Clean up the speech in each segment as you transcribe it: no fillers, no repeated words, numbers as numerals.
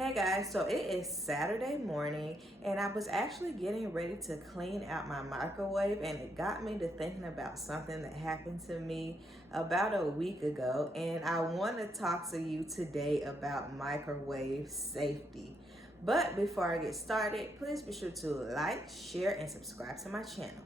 Hey guys, so it is Saturday morning and I was actually getting ready to clean out my microwave, and it got me to thinking about something that happened to me about a week ago, and I want to talk to you today about microwave safety. But before I get started, please be sure to like, share, and subscribe to my channel.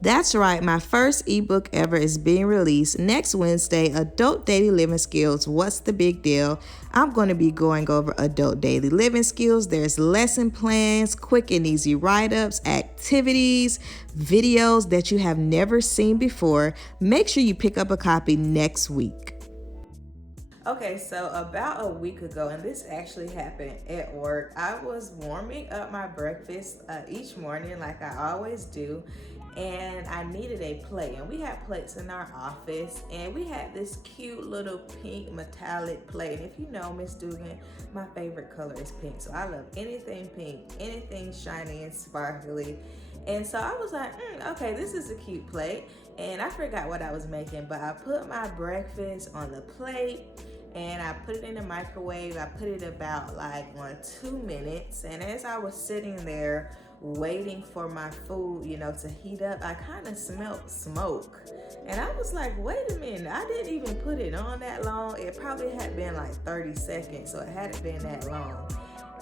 That's right, my first ebook ever is being released next Wednesday, Adult Daily Living Skills. What's the big deal? I'm going to be going over adult daily living skills. There's lesson plans, quick and easy write-ups, activities, videos that you have never seen before. Make sure you pick up a copy next week. Okay, so about a week ago, and this actually happened at work, I was warming up my breakfast each morning like I always do, and I needed a plate. And we had plates in our office, and we had this cute little pink metallic plate. And if you know Miss Duggan, my favorite color is pink, so I love anything pink, anything shiny and sparkly. And so I was like, okay, this is a cute plate. And I forgot what I was making, but I put my breakfast on the plate and I put it in the microwave. I put it about like on 2 minutes. And as I was sitting there waiting for my food, to heat up, I kind of smelled smoke. And I was like, wait a minute, I didn't even put it on that long. It probably had been like 30 seconds, so it hadn't been that long.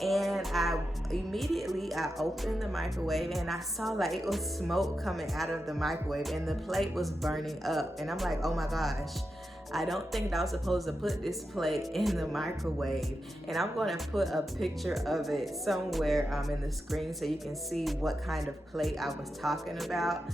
And I opened the microwave and I saw like it was smoke coming out of the microwave and the plate was burning up. And I'm like, oh my gosh, I don't think that I was supposed to put this plate in the microwave. And I'm going to put a picture of it somewhere in the screen so you can see what kind of plate I was talking about.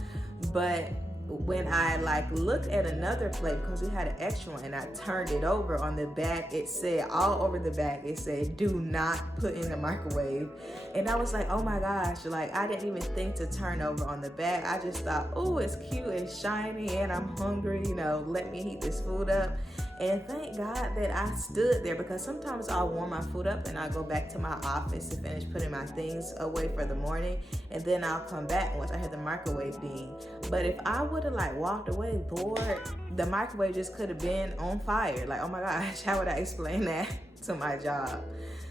But when I looked at another plate, because we had an extra one, and I turned it over, on the back it said, all over the back it said, do not put in the microwave. And I was like, oh my gosh, I didn't even think to turn over on the back. I just thought, oh, it's cute and shiny and I'm hungry, let me heat this food up. And thank God that I stood there, because sometimes I'll warm my food up and I'll go back to my office to finish putting my things away for the morning, and then I'll come back once I hear the microwave ding. But if I would have walked away, Lord, the microwave just could have been on fire. Oh my gosh, how would I explain that to my job?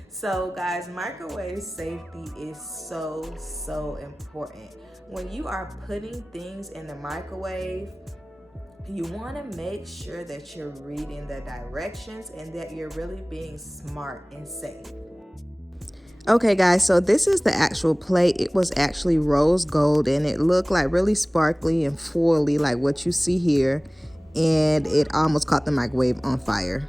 So guys, microwave safety is so important. When you are putting things in the microwave, you want to make sure that you're reading the directions and that you're really being smart and safe. Okay guys, so this is the actual plate. It was actually rose gold and it looked like really sparkly and foily like what you see here, and it almost caught the microwave on fire.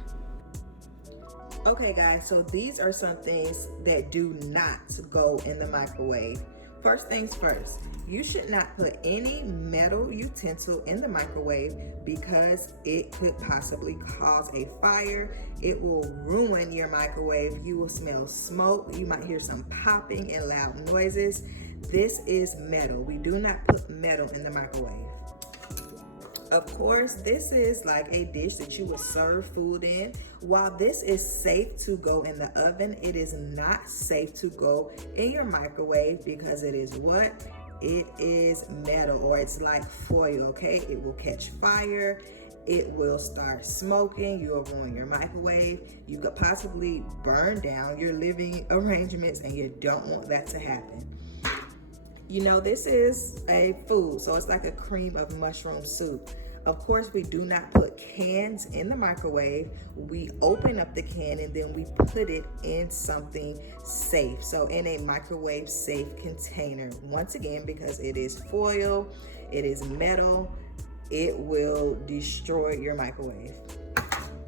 Okay guys, so these are some things that do not go in the microwave. First things first, you should not put any metal utensil in the microwave because it could possibly cause a fire. It will ruin your microwave. You will smell smoke. You might hear some popping and loud noises. This is metal. We do not put metal in the microwave. Of course, this is like a dish that you would serve food in. While this is safe to go in the oven, it is not safe to go in your microwave because it is what? It is metal, or it's like foil, okay? It will catch fire. It will start smoking. You'll ruin your microwave. You could possibly burn down your living arrangements, and you don't want that to happen. This is a food, so it's like a cream of mushroom soup. Of course, we do not put cans in the microwave. We open up the can and then we put it in something safe. So in a microwave safe container. Once again, because it is foil, it is metal, it will destroy your microwave.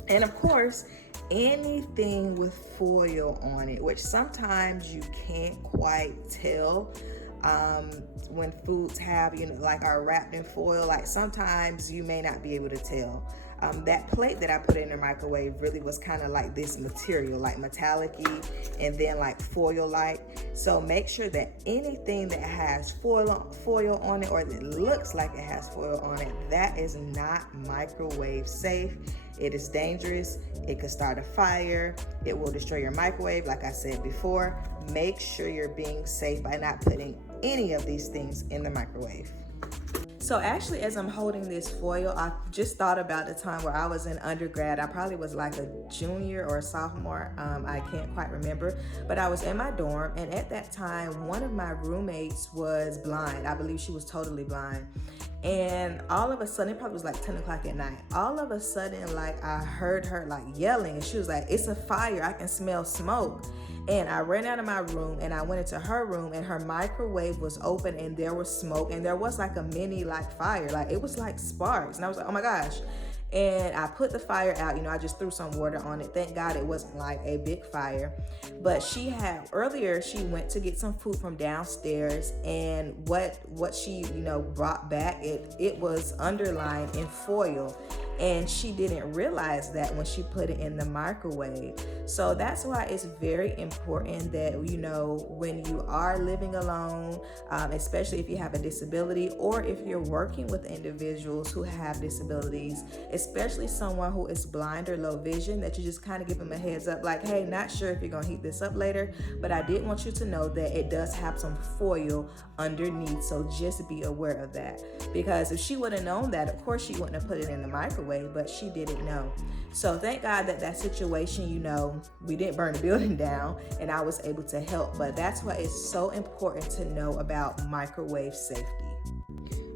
And of course, anything with foil on it, which sometimes you can't quite tell when foods have, are wrapped in foil, sometimes you may not be able to tell. That plate that I put in the microwave really was kind of like this material, like metallic-y and then like foil-like. So make sure that anything that has foil on it, or that looks like it has foil on it, that is not microwave safe. It is dangerous. It could start a fire. It will destroy your microwave, like I said before. Make sure you're being safe by not putting any of these things in the microwave. So actually, as I'm holding this foil, I just thought about the time where I was in undergrad. I probably was like a junior or a sophomore. I can't quite remember, but I was in my dorm, and at that time, one of my roommates was blind. I believe she was totally blind. And all of a sudden, it probably was like 10 o'clock at night. All of a sudden, like I heard her like yelling, and she was like, "It's a fire, I can smell smoke." And I ran out of my room and I went into her room, and her microwave was open and there was smoke, and there was like a mini like fire. Like it was like sparks. And I was like, oh my gosh. And I put the fire out, I just threw some water on it. Thank God it wasn't like a big fire. But she went to get some food from downstairs, and what she, brought back, it was underlined in foil. And she didn't realize that when she put it in the microwave. So that's why it's very important that, when you are living alone, especially if you have a disability, or if you're working with individuals who have disabilities, especially someone who is blind or low vision, that you just kind of give them a heads up, like, hey, not sure if you're gonna heat this up later, but I did want you to know that it does have some foil underneath, so just be aware of that. Because if she would have known that, of course she wouldn't have put it in the microwave, but she didn't know. So thank God that situation, we didn't burn the building down, and I was able to help. But that's why it's so important to know about microwave safety.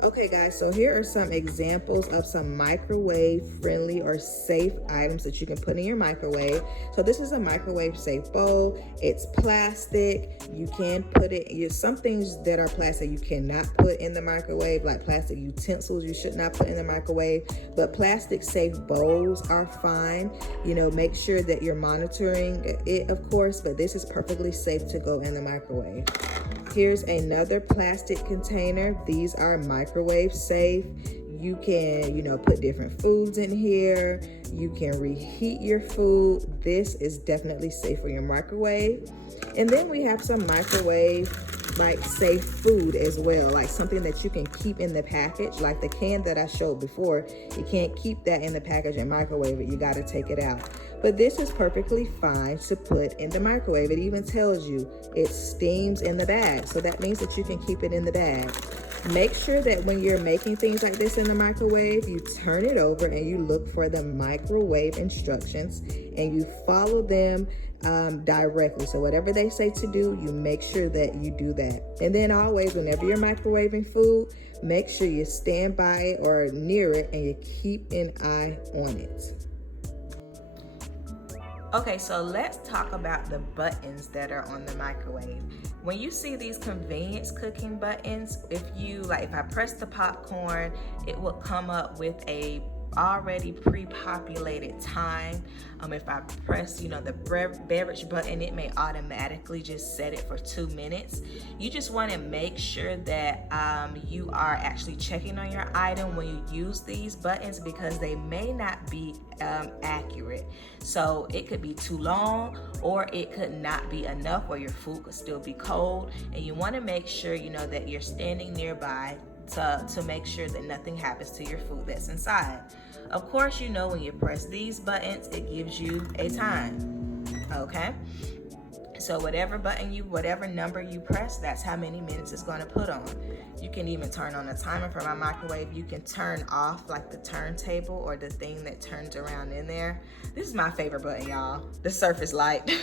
Okay guys, so here are some examples of some microwave friendly or safe items that you can put in your microwave. So this is a microwave safe bowl. It's plastic. You can put it, some things that are plastic you cannot put in the microwave, like plastic utensils you should not put in the microwave, but plastic safe bowls are fine. Make sure that you're monitoring it, of course, but this is perfectly safe to go in the microwave. Here's another plastic container. These are microwave safe. You can, put different foods in here. You can reheat your food. This is definitely safe for your microwave. And then we have some microwave safe food as well, like something that you can keep in the package, like the can that I showed before. You can't keep that in the package and microwave it. You got to take it out. But this is perfectly fine to put in the microwave. It even tells you it steams in the bag, so that means that you can keep it in the bag. Make sure that when you're making things like this in the microwave, you turn it over and you look for the microwave instructions and you follow them directly. So whatever they say to do, you make sure that you do that. And then always, whenever you're microwaving food, make sure you stand by it or near it and you keep an eye on it. Okay, so let's talk about the buttons that are on the microwave. When you see these convenience cooking buttons, if I press the popcorn, it will come up with a already pre-populated time. If I press, the beverage button, it may automatically just set it for 2 minutes. You just want to make sure that you are actually checking on your item when you use these buttons, because they may not be accurate. So it could be too long, or it could not be enough where your food could still be cold. And you want to make sure, that you're standing nearby to make sure that nothing happens to your food that's inside. Of course, when you press these buttons, it gives you a time, okay? So whatever number you press, that's how many minutes it's going to put on. You can even turn on a timer for my microwave. You can turn off like the turntable or the thing that turns around in there. This is my favorite button, y'all. The surface light.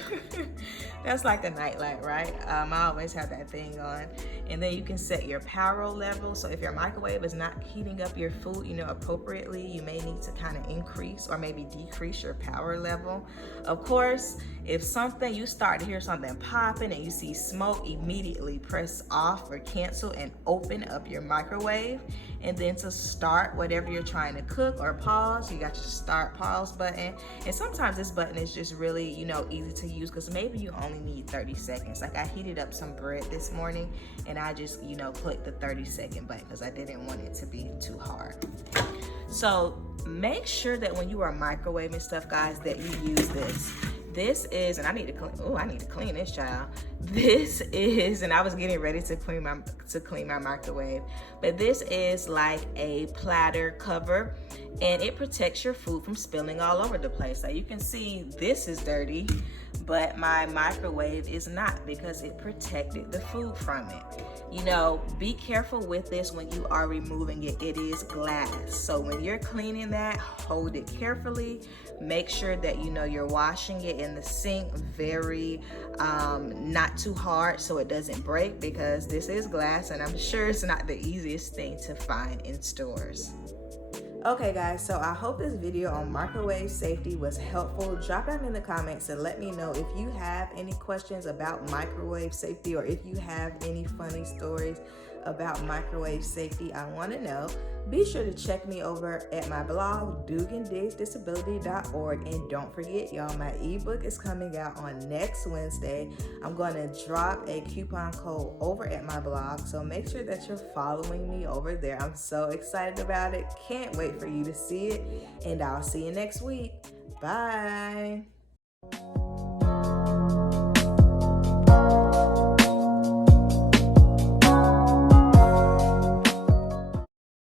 That's like a night light, right? I always have that thing on. And then you can set your power level. So if your microwave is not heating up your food, appropriately, you may need to kind of increase or maybe decrease your power level. Of course, if you start to hear something popping and you see smoke, immediately press off or cancel and open up your microwave. And then to start whatever you're trying to cook or pause, you got your start pause button. And sometimes this button is just really, easy to use, because maybe you only need 30 seconds. Like I heated up some bread this morning and I just, clicked the 30-second button because I didn't want it to be too hard. So make sure that when you are microwaving stuff, guys, that you use this. This is, and I need to clean this, child. This is, and I was getting ready to clean my microwave, but this is like a platter cover, and it protects your food from spilling all over the place. So you can see this is dirty, but my microwave is not, because it protected the food from it. You know, be careful with this when you are removing it. It is glass, so when you're cleaning that, hold it carefully. Make sure that you know you're washing it in the sink very not too hard so it doesn't break, because this is glass and I'm sure it's not the easiest thing to find in stores. Okay guys, so I hope this video on microwave safety was helpful. Drop down in the comments and let me know if you have any questions about microwave safety, or if you have any funny stories about microwave safety. I want to know. Be sure to check me over at my blog, DugganDigsDisability.org. And don't forget, y'all, my ebook is coming out on next Wednesday. I'm going to drop a coupon code over at my blog, so make sure that you're following me over there. I'm so excited about it. Can't wait for you to see it. And I'll see you next week. Bye.